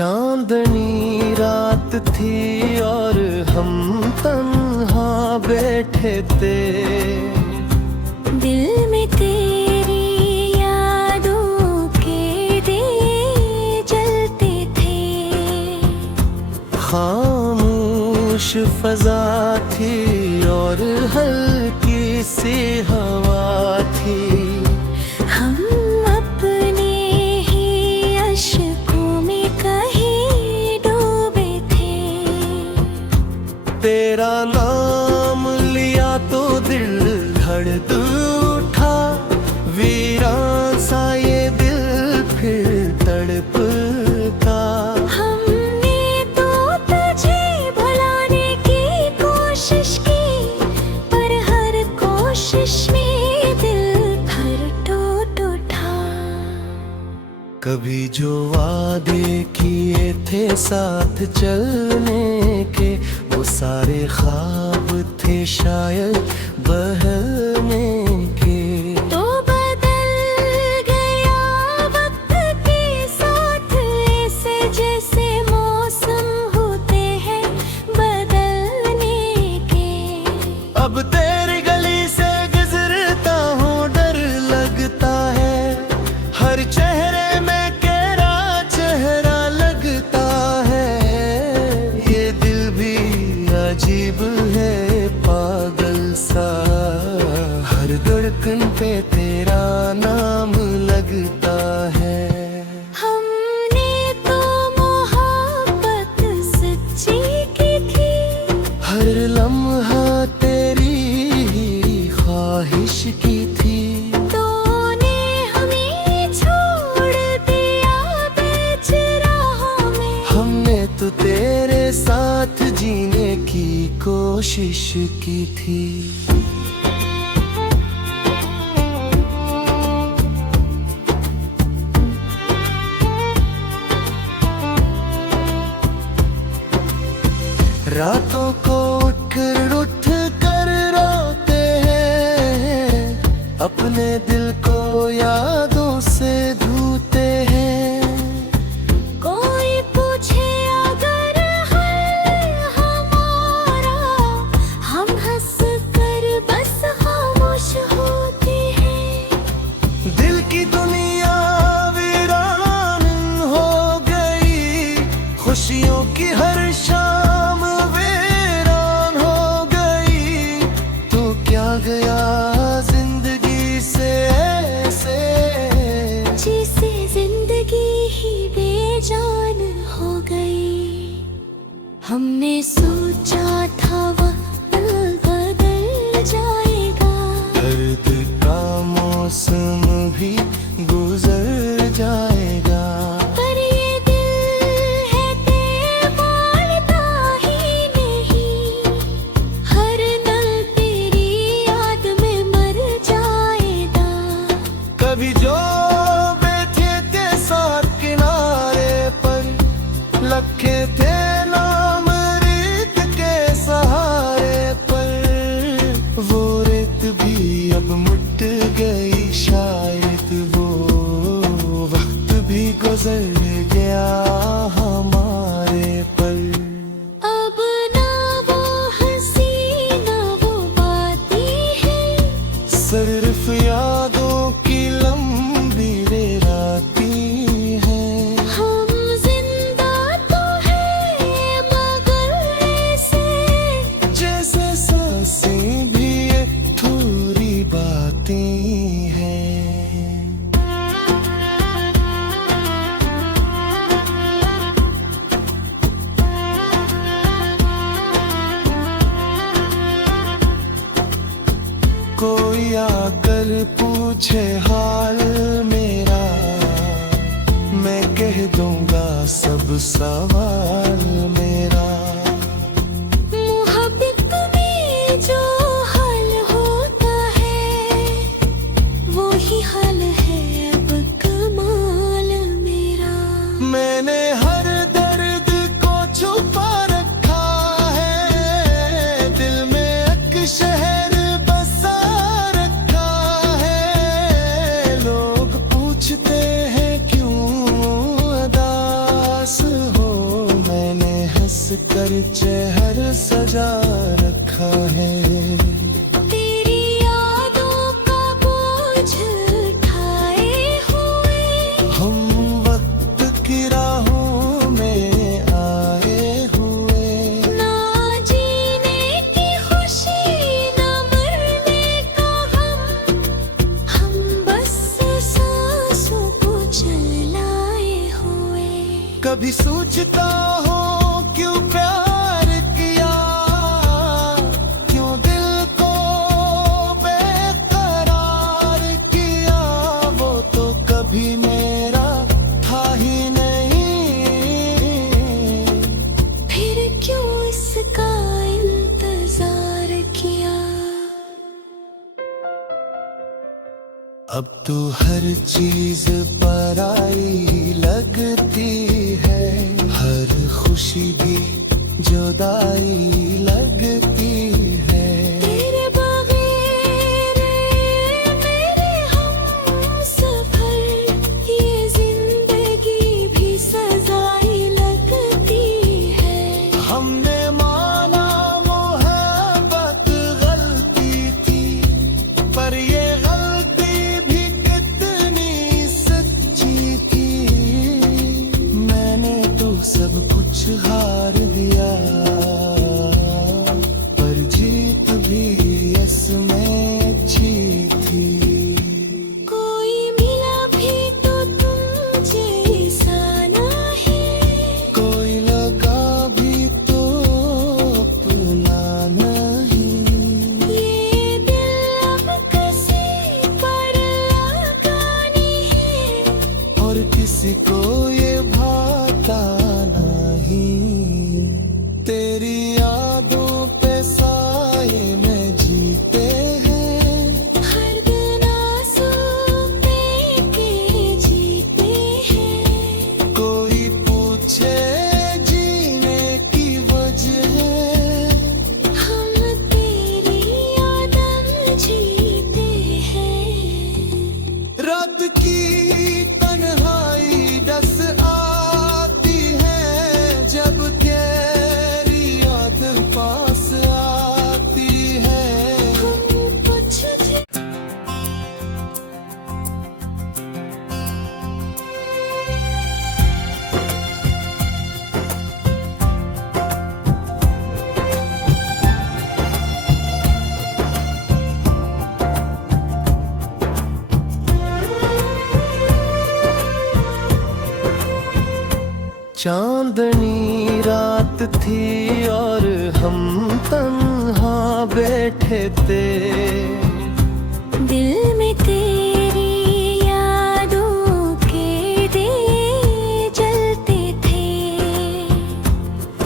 चांदनी रात थी और हम तन्हा बैठे थे। दिल में तेरी यादों के दिए जलते थे। खामोश फजा थी और हल्की सी हवा थी। हम अपने ही अश्कों में कहीं डूबे थे। तेरा नाम लिया तो दिल धड़क उठा, वीरान सा ये दिल फिर तड़पता। हमने तो तुझे भुलाने की कोशिश की, पर हर कोशिश में दिल भर टूट उठा। कभी जो वादे किए थे साथ चलने के, वो सारे ख्वाब थे शायद बहने के। तो बदल गया वक्त के साथ, ऐसे जैसे मौसम होते हैं बदलने के। अब तेरी गली से गुजरता हूँ डर लगता है, हर चेहरे में तेरा चेहरा लगता है। ये दिल भी अजीब है पागल सा, हर धड़कन पे तेरा नाम लगता है। हमने तो मोहब्बत सच्ची की थी, हर लम्हा तेरी ही ख्वाहिश की थी। तूने हमें छोड़ दिया बीच राहों में। हमने तो तेरे साथ जीने की कोशिश की थी। रातों को उठ कर रोते हैं, अपने दिल को यादों से धोते हैं। कोई पूछे अगर हल हमारा, हम हंस कर बस खामोश होते हैं। दिल की दुनिया वीरान हो गई, खुशियों की हर शाम वीरान हो गई। तो क्या गया जिंदगी से ऐसे, जिसे जिंदगी ही बेजान हो गई। हमने सोचा था वक्त बदल जाएगा, दर्द का मौसम भी गुजर जाएगा। पर ये दिल है मानता ही नहीं, हर पल तेरी याद में मर जाएगा। कभी जो बैठे थे साथ किनारे पर, लखे थे नाम रेत के सहारे पर। वो रेत भी अब मुट गई शायद, वो वक्त भी गुजर गया हमारे पर। अब ना वो हंसी ना वो बातें हैं, सिर्फ यादों की लंबी राती हैं। हम जिंदा तो हैं मगर ऐसे, जैसे सांसें भी ये थोड़ी बातें हैं। कोई आकर पूछे हाल मेरा, मैं कह दूंगा सब सवाल मेरा। मोहब्बत में जो हाल होता है, वो ही हाल है अब कमाल मेरा। मैंने हर दर्द को छुपा रखा है, दिल में एक शहर बसा रखा है। लोग पूछते हैं क्यों अदास हो चेहर सजा रखा है। तेरी यादों का बोझ उठाए हुए हम वक्त की राहों में आए हुए। ना जीने की खुशी ना मरने का गम, हम बस सांसों को चलाए हुए। कभी सोचता हो क्यों प्यार किया, क्यों दिल को बेकरार किया। वो तो कभी मेरा था ही नहीं, फिर क्यों इसका इंतजार किया। अब तो हर चीज पराई लगती है, हर खुशी भी जुदाई लगती है। तेरे बगैर मेरे हमसफर, ये जिंदगी भी सजाई लगती है। हमने माना मोहब्बत गलती थी, पर ये गलती भी कितनी सच्ची थी। मैंने तो सब कुछ हार दिया, पर जीत भी इसमें अच्छी थी। कोई मिला भी तो तुम जैसा नहीं, कोई लगा भी तो अपना नहीं। ये दिल अब किसी पर लगा नहीं, और किसी को ये भाता नहीं। तेरी यादों पे साए में जीते हैं, हर दिन आंसू दे के जीते हैं। कोई पूछे जीने की वजह, हम तेरी यादन जीते हैं। रात की तन्हाई डस आती है, जब तेरी याद पास आती है। हम कुछ चांदनी रात थी और हम तन्हा बैठे थे। दिल में तेरी यादों के दिए जलते थे।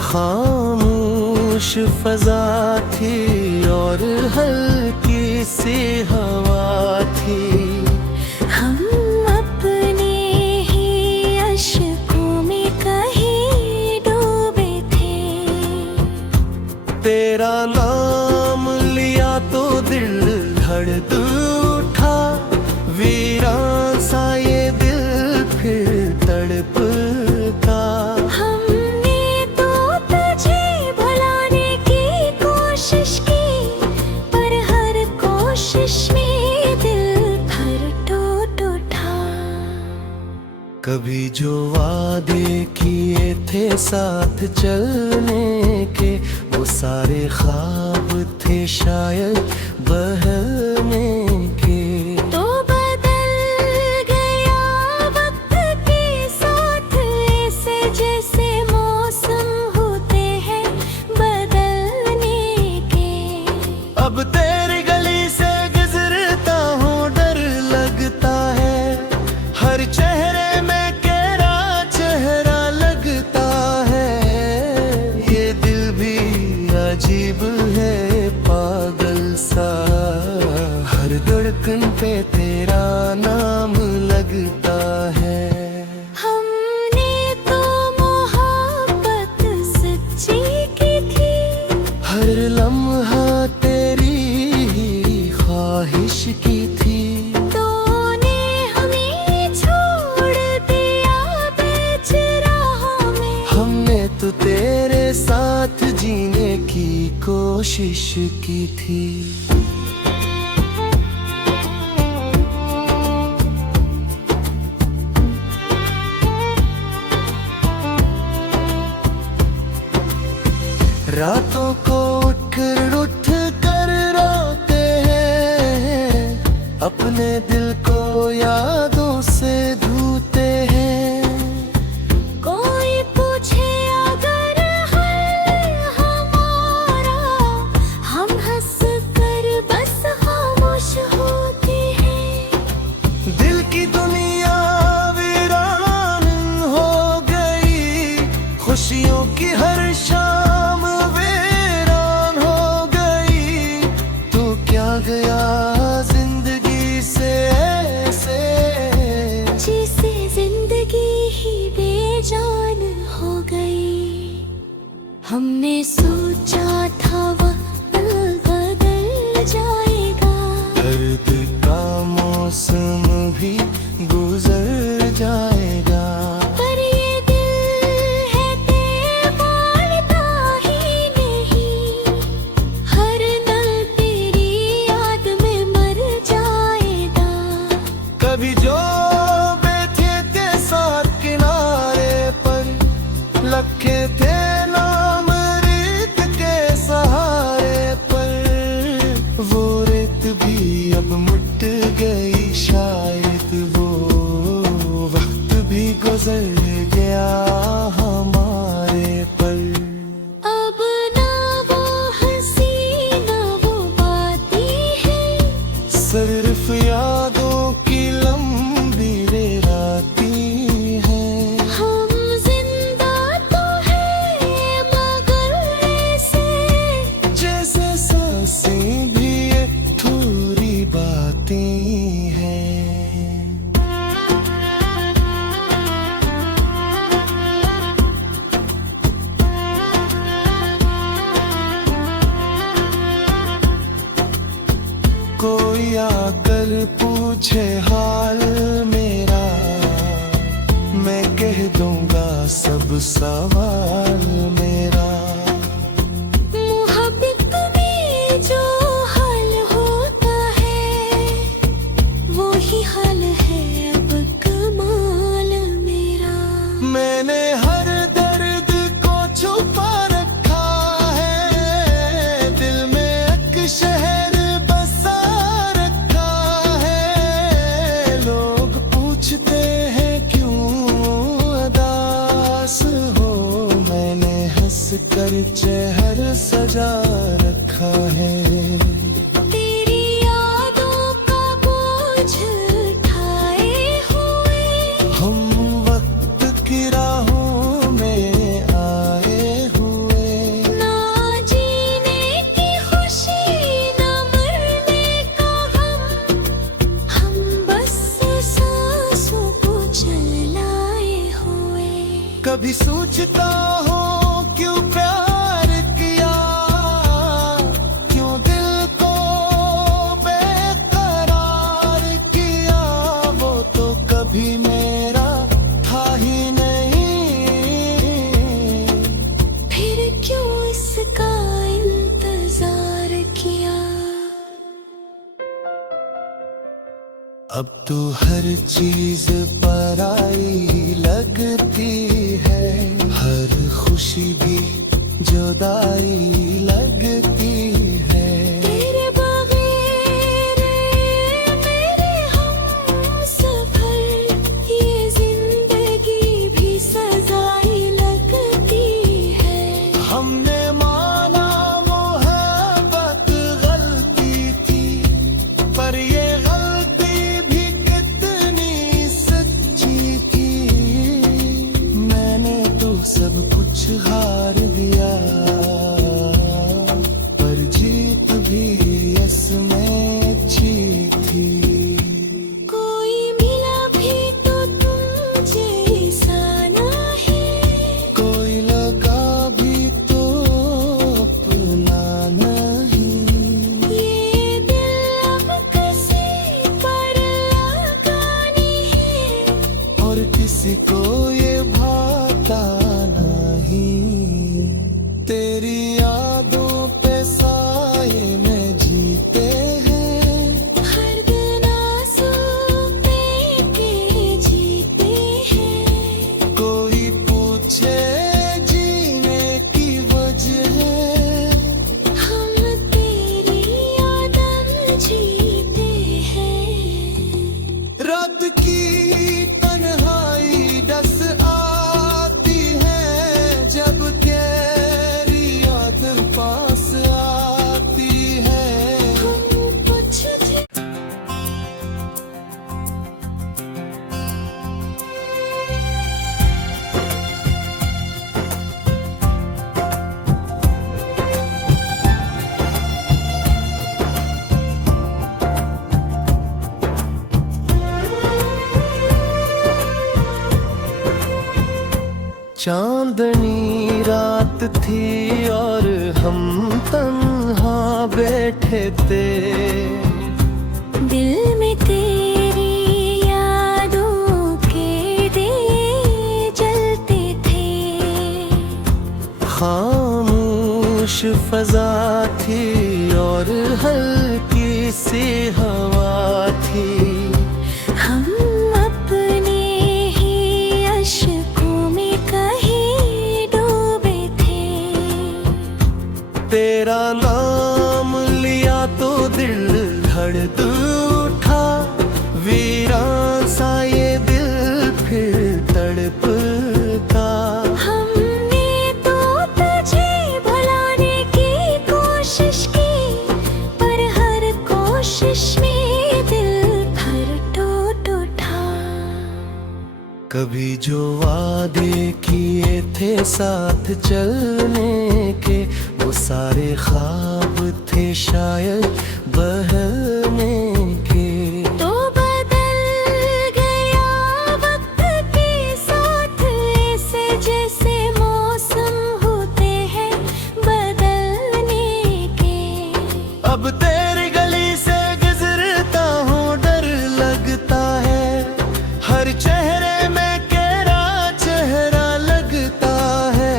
खामोश फजा थी और हल्की सी हवा थी। हम अपने ही अश्कों में कहीं डूबे थे। तेरा नाम लिया तो दिल धड़क उठा, वीरान सा ये दिल फिर तड़पता। हमने तो तुझे भुलाने की कोशिश की, पर हर कोशिश में दिल भर टूट उठा। कभी जो वादे किए थे साथ चलने के, वो सारे ख्वाब थे शायद बहने के। तो बदल गया वक्त के साथ, ऐसे जैसे मौसम होते हैं बदलने के। अब तेरी गली से गुजरता हूँ डर लगता है, हर चेहरे में तेरा चेहरा लगता है। ये दिल भी अजीब है पागल सा, हर धड़कन पे तेरा नाम लगता है। हमने तो मोहब्बत सच्ची की थी, हर लम्हा तेरी ही ख्वाहिश की थी। तूने हमें छोड़ दिया बेच राहों में। हमने तो तेरे साथ कोशिश की थी। रातों को उठ कर रोते हैं, अपने दिल को यादों से धोते हैं। कोई पूछे अगर हाल हमारा, हम हंस कर बस खामोश होते हैं। दिल की दुनिया वीरान हो गई, खुशियों की हर शाम वीरान हो गई। तू क्या गया जिंदगी से ऐसे, जिसे जिंदगी ही बेजान हो गई। हमने सोचा था वक्त बदल जाएगा, दर्द का मौसम भी गुजर जाएगा। पर ये दिल है दीवानता ही नहीं, हर पल तेरी याद में मर जाएगा। कभी जो बैठे थे साथ किनारे पर, लखे थे नाम रेत के सहारे पर। वो रेत भी अब मिट गई, शायद वो वक्त भी गुजर गया हमारे पर। अब ना वो हंसी ना वो बातें हैं, सिर्फ यादों की लंबी रातें हैं। हम जिंदा तो हैं मगर ऐसे, जैसे सांसें भी ये थोड़ी बातें हैं। कोई आकर पूछे हाल मेरा, मैं कह दूंगा सब सवाल मेरा। मोहब्बत में जो हाल होता है, वो ही हाल है अब कमाल मेरा। मैंने हर दर्द को छुपा रखा है, दिल में एक शहर बसा रखा है। लोग पूछते हैं क्यों उदास हो, मैंने हंस कर चेहरा सजा रखा है। तेरी यादों का बोझ उठाए हुए, हम वक्त की राहों में आए हुए। ना जीने की खुशी ना मरने का गम, हम बस सांसों को चलाए हुए। कभी सोचता हो क्यों प्यार किया, क्यों दिल को बेकरार किया। वो तो कभी मेरा था ही नहीं, फिर क्यों इसका इंतजार किया। अब तो हर चीज पराई लगती है, हर खुशी भी जुदाई लगती है। तेरे बगैर मेरे हमसफर, ये जिंदगी भी सजाई लगती है। हमने माना मोहब्बत गलती थी, पर ये गलती भी कितनी सच्ची थी। मैंने तो सब कुछ हार दिया, पर जीत भी इसमें अच्छी थी। कोई मिला भी तो तुम जैसा ना है, कोई लगा भी तो अपना नहीं। ये दिल अब किसी पर लगा नहीं है, और किसी को ये भाता नहीं। तेरी यादों पे चांदनी रात थी और हम तन्हा बैठे थे, दिल में तेरी यादों के दिए जलते थे। खामोश फजा थी और हल्की सी हवा थी, हम अपने ही अश्कों में कहीं डूबे थे। तेरा नाम लिया तो दिल धड़क उठा, वीरान सा ये दिल फिर तड़पता। हमने तो तुझे भुलाने की कोशिश की, पर हर कोशिश में दिल भर टूट उठा। कभी जो वादे किए थे साथ चलने के, वो सारे ख्वाब थे शायद बहने के। तो बदल गया वक्त के साथ, ऐसे जैसे मौसम होते हैं बदलने के। अब तेरी गली से गुजरता हूँ डर लगता है, हर चेहरे में तेरा चेहरा लगता है।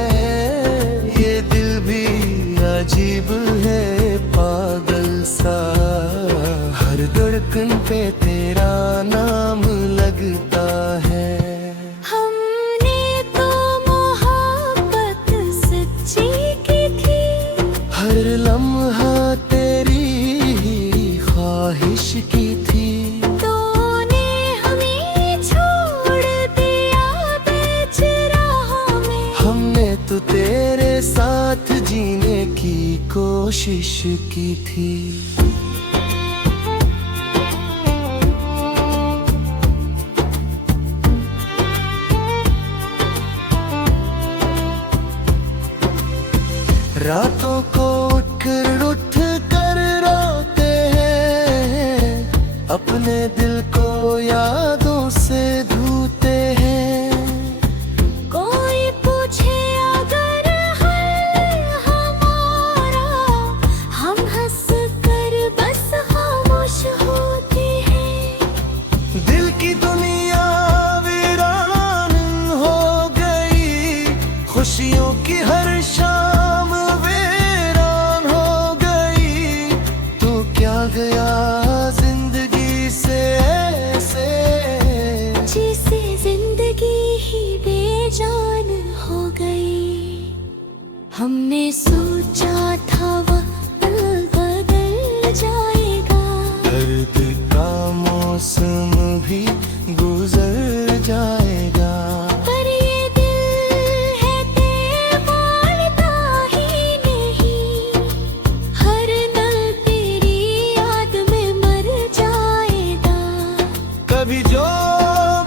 ये दिल भी अजीब है पागल सा, हर धड़कन पे तेरा नाम लगता है। हमने तो मोहब्बत सच्ची की थी, हर लम्हा तेरी ही ख्वाहिश की थी। तूने हमें छोड़ दिया बीच राहों में। हमने तो तेरे साथ जीने की कोशिश की थी। रातों को उठ कर रोते हैं, अपने दिल को यादों से धोते हैं। कोई पूछे अगर हल हमारा, हम हंस कर बस खामोश होते हैं। दिल की दुनिया वीरान हो गई, खुशियों की हर शाम वीरान हो गई। तू क्या गया जिंदगी से ऐसे, जिसे जिंदगी ही बेजान हो गई। हमने सोचा था वह पल बदल जाएगा, दर्द का मौसम भी गुजर जाएगा। पर ये दिल है दीवानता ही नहीं, हर पल तेरी याद में मर जाएगा। कभी जो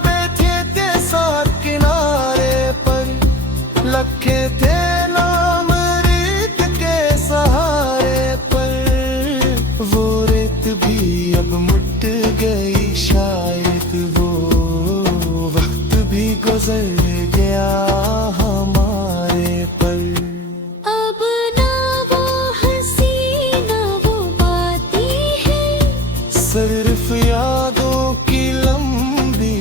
बैठे थे साथ किनारे पर, लखे थे नाम रेत के सहारे पर, वो रेत भी अब मुट गई शायद, वो वक्त भी गुजर गया हमारे पर। अब ना वो हंसी ना वो बातें हैं, सिर्फ यादों की लंबी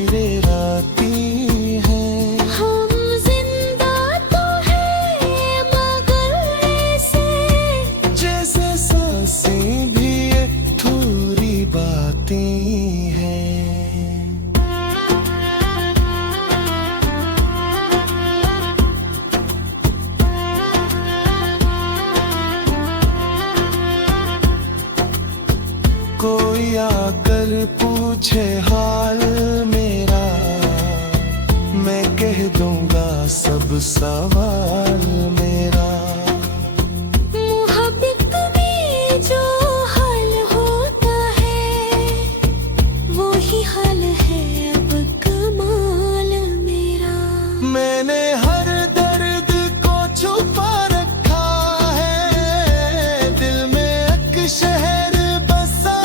रातें हैं। हम जिंदा तो हैं मगर ऐसे, जैसे सांसें भी ये थोड़ी बातें हैं। कोई आकर पूछे हाल मेरा, मैं कह दूंगा सब सवाल मेरा। मोहब्बत में जो हाल होता है, वो ही हाल है अब कमाल मेरा। मैंने हर दर्द को छुपा रखा है, दिल में एक शहर बसा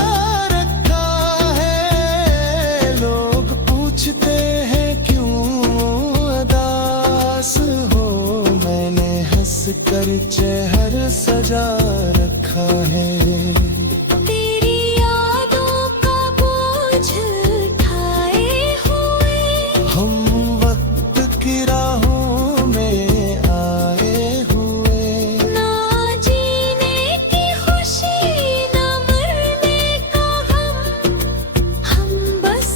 रखा है। लोग पूछते हैं क्यों अदास पर चेहर सजा रखा है। तेरी यादों का बोझ उठाए हुए हम वक्त की राहों में आए हुए। ना जीने की खुशी ना मरने का गम, हम बस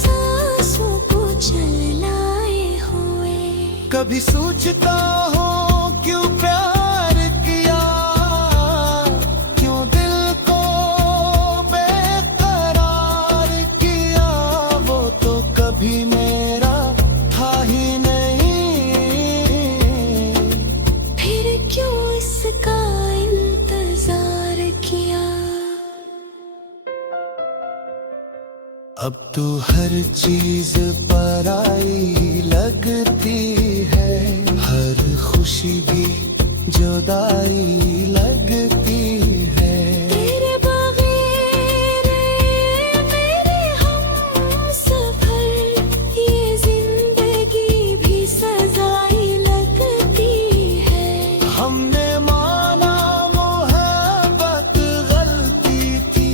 सांसों को चलाए हुए। कभी सोचता हो क्यों प्यार किया, क्यों दिल को बेकरार किया। वो तो कभी मेरा था ही नहीं, फिर क्यों इसका इंतजार किया। अब तो हर चीज पराई लगती है, हर खुशी भी जुदाई लगती है। तेरे बगैर मेरे हमसफर, ये जिंदगी भी सजाई लगती है। हमने माना मोहब्बत गलती थी,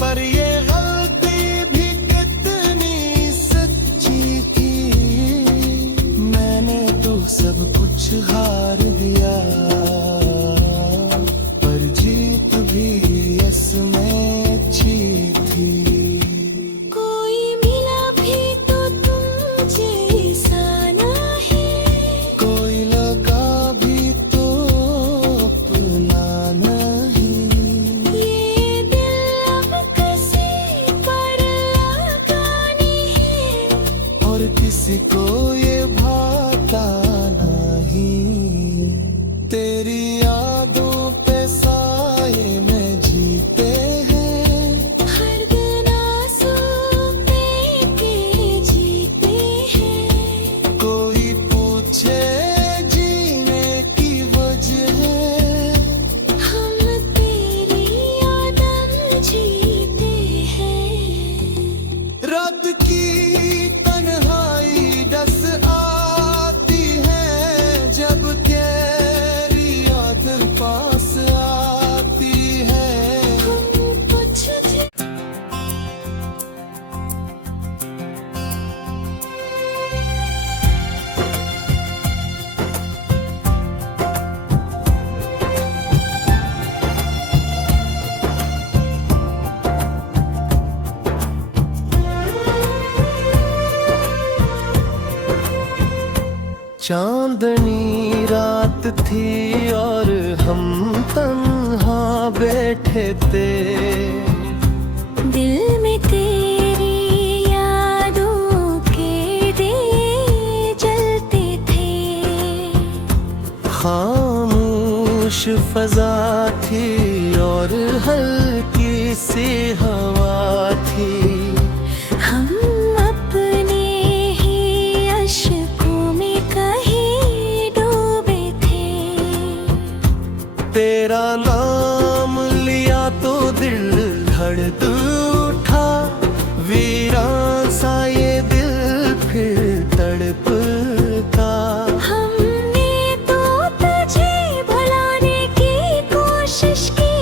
पर ये गलती भी कितनी सच्ची थी। मैंने तो सब कुछ हार दिया, पर जीत भी इसमें अच्छी थी। कोई मिला भी तो तुम जैसा नहीं, कोई लगा भी तो अपना नहीं। ये दिल अब किसी पर लगा नहीं, और किसी को ये भाता नहीं। तेरी यादों पे साए में जीते हैं, हर दिन आंसू दे के जीते हैं। कोई पूछे जीने की वजह, हम तेरी यादन जीते हैं। रात की तन्हाई डस आती है, जब तेरी याद पास आती है। हम कुछ थे चांदनी रात थी और हम तन्हा बैठे थे। दिल में तेरी यादों के दिए जलते थे। खामोश फजा थी और हल्की सी हवा थी। हम अपने ही अश्कों में कहीं डूबे थे। तेरा नाम लिया तो दिल धड़क उठा, वीरान सा ये दिल फिर तड़पता। हमने तो तुझे भुलाने की कोशिश की,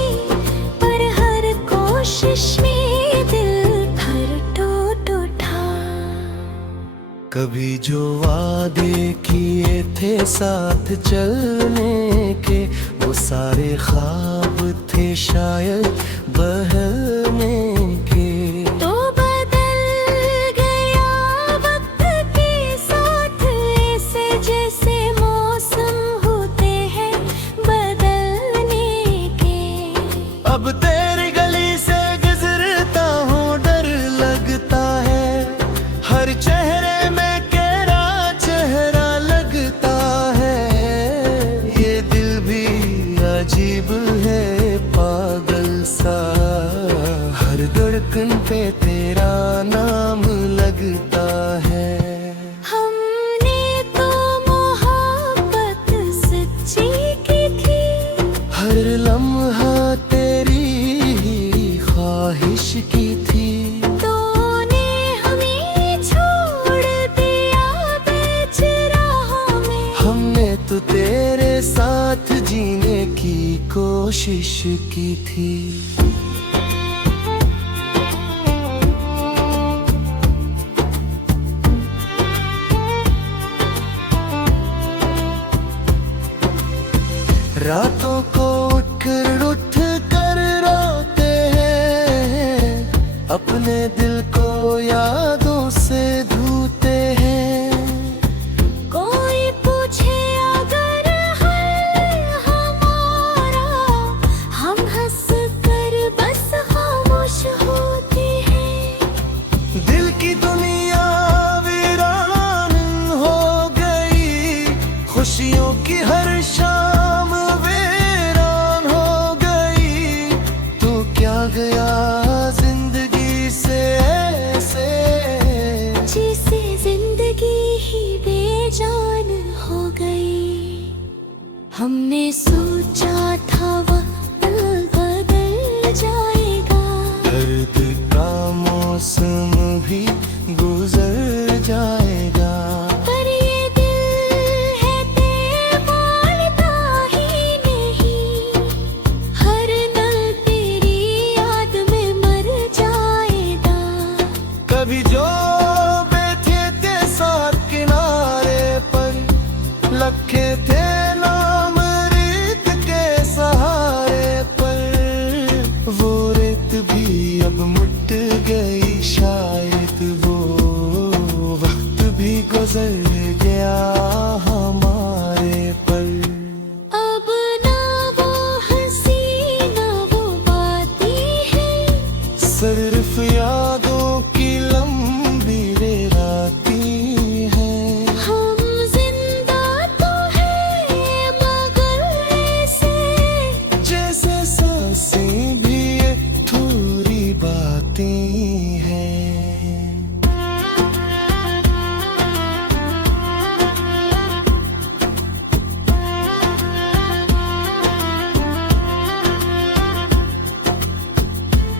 पर हर कोशिश में दिल भर टूट उठा। कभी जो वादे किए थे साथ चलने के, वो सारे ख्वाब थे शायद बहने के। तो बदल गया वक्त के साथ, ऐसे जैसे मौसम होते हैं बदलने के। अब तेरी गली से गुजरता हूँ डर लगता है, हर चेहरे में तेरा चेहरा लगता है। ये दिल भी अजीब है पागल सा, हर धड़कन पे तेरा नाम लगता है। हमने तो मोहब्बत सच्ची की थी, हर लम्हा तेरी ही ख्वाहिश की थी। तूने हमें छोड़ दिया बेच राहों में। हमने तो तेरे साथ कोशिश की थी। रातों को उठ कर रोते हैं, अपने दिल को यादों से धोते हैं। कोई पूछे अगर हल हमारा, हम हंस कर बस खामोश होते हैं। दिल की दुनिया वीरान हो गई, खुशियों की हर शाम वीरान हो गई। तो क्या गया जिंदगी से ऐसे, जिसे जिंदगी ही बेजान हो गई। हमने सोचा था वक्त बदल जाएगा, दर्द का मौसम भी गुजर जाएगा। पर ये दिल है मानता ही नहीं, हर नल तेरी याद में मर जाएगा। कभी जो बैठे थे साथ किनारे पर, लखे थे नाम रेत के सहारे पर। वो रेत भी अब मुट गई, शायद वो वक्त भी गुजर गया हमारे पर। अब ना वो हंसी ना वो बातें हैं, सिर्फ यादों की लंबी रातें हैं। हम जिंदा तो हैं मगर ऐसे, जैसे सांसें भी ये थोड़ी बातें हैं।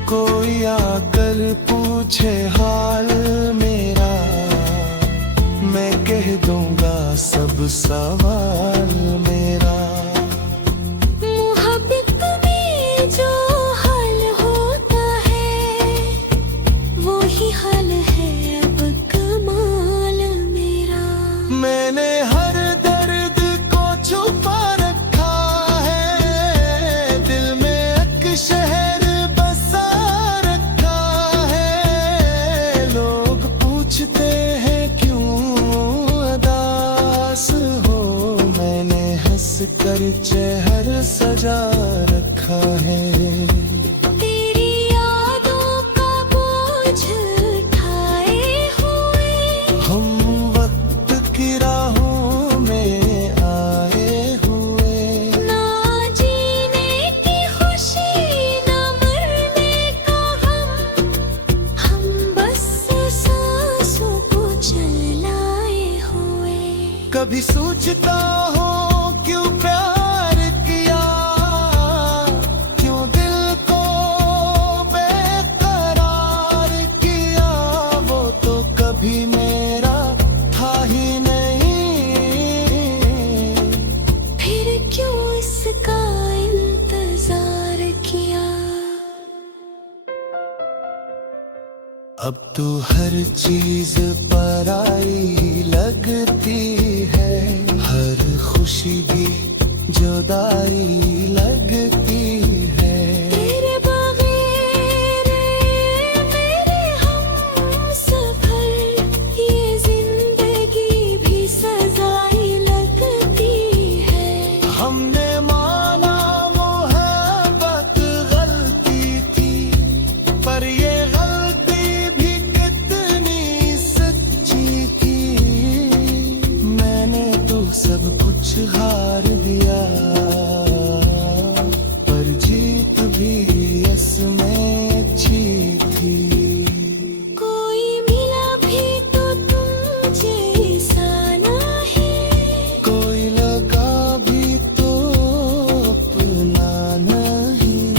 कोई आकर पूछे हाल मेरा, मैं कह दूंगा सब सवाल मेरा। मोहब्बत में जो हाल होता है, वो ही हाल है अब कमाल मेरा। मैंने हर दर्द को छुपा रखा है, दिल में एक शहर बसा रखा है। लोग पूछते हैं क्यों उदास हो, मैंने हंस कर चेहरा सजा रखा है। तेरी यादों का बोझ उठाए हुए, हम वक्त की राहों में आए हुए। ना जीने की खुशी ना मरने का हम बस सांसों को चलाए हुए। कभी सोचता हो क्यों प्यार किया, क्यों दिल को बेकरार किया। वो तो कभी मेरा था ही नहीं, फिर क्यों इसका इंतजार किया। अब तो हर चीज पराई लगती है, हर खुशी भी जुदाई लगती है। तेरे बगैर मेरे हमसफर, ये जिंदगी भी सजाई लगती है। हमने माना मोहब्बत गलती थी, पर ये गलती भी कितनी सच्ची थी। मैंने तो सब कुछ हार दिया, पर जीत भी इसमें अच्छी थी। कोई मिला भी तो तुम जैसा ना है, कोई लगा भी तो अपना नहीं।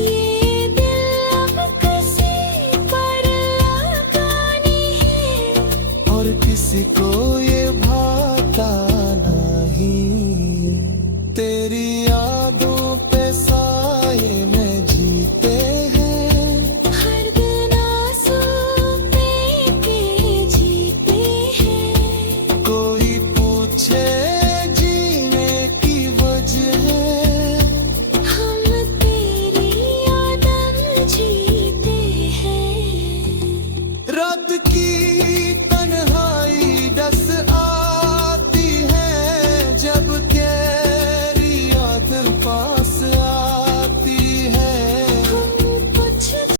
ये दिल अब किसी पर लगा नहीं है, और किसी को